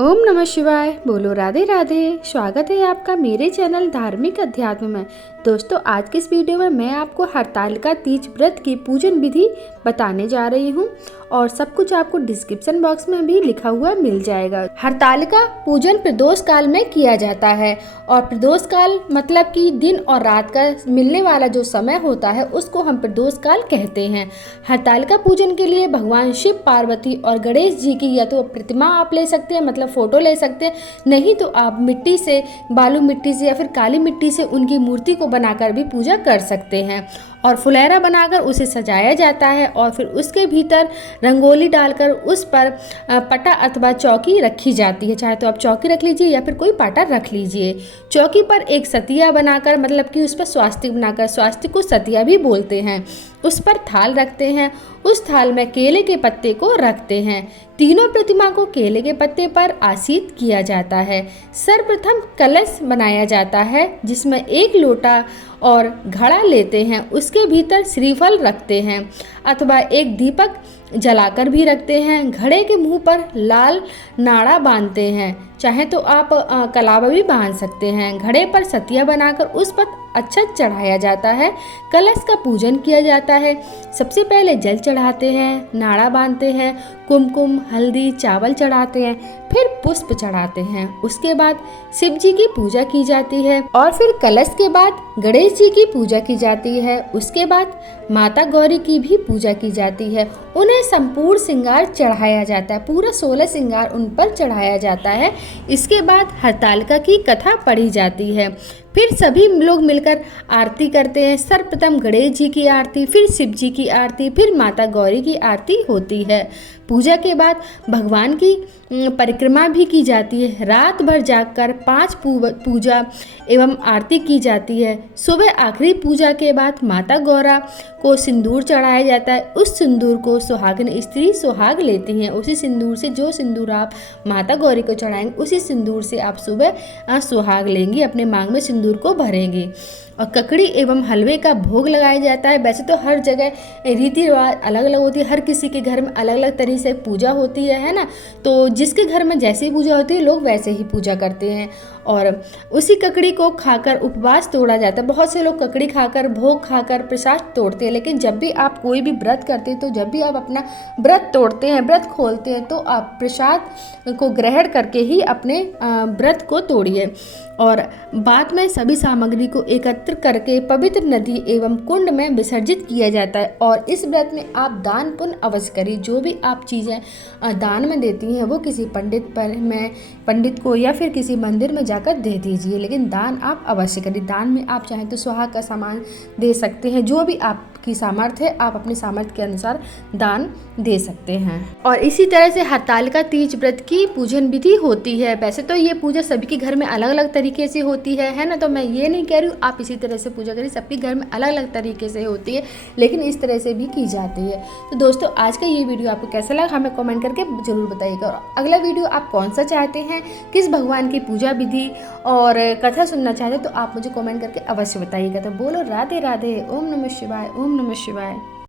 ओम नमः शिवाय। बोलो राधे राधे। स्वागत है आपका मेरे चैनल धार्मिक अध्यात्म में। दोस्तों, आज की इस वीडियो में मैं आपको हरतालिका तीज व्रत की पूजन विधि बताने जा रही हूँ और सब कुछ आपको डिस्क्रिप्शन बॉक्स में भी लिखा हुआ मिल जाएगा। हरतालिका पूजन प्रदोष काल में किया जाता है और प्रदोष काल मतलब कि दिन और रात का मिलने वाला जो समय होता है उसको हम प्रदोष काल कहते हैं। हरतालिका पूजन के लिए भगवान शिव, पार्वती और गणेश जी की या तो प्रतिमा आप ले सकते हैं, मतलब फोटो ले सकते हैं, नहीं तो आप मिट्टी से, बालू मिट्टी से या फिर काली मिट्टी से उनकी मूर्ति को बनाकर भी पूजा कर सकते हैं। और फुलैरा बनाकर उसे सजाया जाता है और फिर उसके भीतर रंगोली डालकर उस पर पटा अथवा चौकी रखी जाती है। चाहे तो आप चौकी रख लीजिए या फिर कोई पाटा रख लीजिए। चौकी पर एक सतिया बनाकर, मतलब कि उस पर स्वास्तिक बनाकर, स्वास्तिक को सतिया भी बोलते हैं, उस पर थाल रखते हैं। उस थाल में केले के पत्ते को रखते हैं। तीनों प्रतिमा को केले के पत्ते पर आसीन किया जाता है। सर्वप्रथम कलश बनाया जाता है जिसमें एक लोटा और घड़ा लेते हैं, उसके भीतर श्रीफल रखते हैं अथवा एक दीपक जलाकर भी रखते हैं। घड़े के मुंह पर लाल नाड़ा बांधते हैं, चाहे तो आप कलावा भी बांध सकते हैं। घड़े पर सतिया बनाकर उस पर अक्षत चढ़ाया जाता है। कलश का पूजन किया जाता है। सबसे पहले जल चढ़ाते हैं, नाड़ा बांधते हैं, कुमकुम, हल्दी, चावल चढ़ाते हैं, फिर पुष्प चढ़ाते हैं। उसके बाद शिव जी की पूजा की जाती है और फिर कलश के बाद गणेश जी की पूजा की जाती है। उसके बाद माता गौरी की भी पूजा की जाती है। उन्हें संपूर्ण श्रृंगार चढ़ाया जाता है, पूरा 16 श्रृंगार उन पर चढ़ाया जाता है। इसके बाद हरतालिका की कथा पढ़ी जाती है। फिर सभी लोग मिलकर आरती करते हैं। सर्वप्रथम गणेश जी की आरती, फिर शिव जी की आरती, फिर माता गौरी की आरती होती है। पूजा के बाद भगवान की परिक्रमा भी की जाती है। रात भर जागकर 5 पूजा एवं आरती की जाती है। सुबह आखिरी पूजा के बाद माता गौरा को सिंदूर चढ़ाया जाता है। उस सिंदूर को सुहागिन स्त्री सुहाग लेती हैं। उसी सिंदूर से, जो सिंदूर आप माता गौरी को चढ़ाएंगे, उसी सिंदूर से आप सुबह सुहाग लेंगी, अपने मांग में सिंदूर को भरेंगी। और ककड़ी एवं हलवे का भोग लगाया जाता है। वैसे तो हर जगह रीति रिवाज अलग अलग होती है, हर किसी के घर में अलग अलग तरीके से पूजा होती है ना। तो जिसके घर में जैसी पूजा होती है लोग वैसे ही पूजा करते हैं और उसी ककड़ी को खाकर उपवास तोड़ा जाता है। बहुत से लोग ककड़ी खाकर, भोग खाकर प्रसाद तोड़ते हैं, लेकिन जब भी आप कोई भी व्रत करते हैं, तो जब भी आप अपना व्रत तोड़ते हैं, व्रत खोलते हैं, तो आप प्रसाद को ग्रहण करके ही अपने व्रत को तोड़िए। और बाद में सभी सामग्री को एकत्र करके पवित्र नदी एवं कुंड में विसर्जित किया जाता है। और इस व्रत में आप दान पुण्य अवश्य करिए। जो भी आप चीज़ें दान में देती हैं वो किसी पंडित को या फिर किसी मंदिर में जाकर दे दीजिए, लेकिन दान आप अवश्य करिए। दान में आप चाहें तो सुहाग का सामान दे सकते हैं। जो भी आपकी सामर्थ्य है, आप अपने सामर्थ्य के अनुसार दान दे सकते हैं। और इसी तरह से हरतालिका तीज व्रत की पूजन विधि होती है। वैसे तो ये पूजा सभी के घर में अलग अलग तरीके से होती है ना। तो मैं ये नहीं कह रही हूँ आप इसी तरह से पूजा करिए, सबके घर में अलग अलग तरीके से होती है, लेकिन इस तरह से भी की जाती है। तो दोस्तों, आज का ये वीडियो आपको कैसा लगा हमें कमेंट करके जरूर बताइएगा। और अगला वीडियो आप कौन सा चाहते हैं, किस भगवान की पूजा विधि और कथा सुनना चाहते हैं, तो आप मुझे कमेंट करके अवश्य बताइएगा। तो बोलो राधे राधे। ओम नमः शिवाय। ओम नमः शिवाय।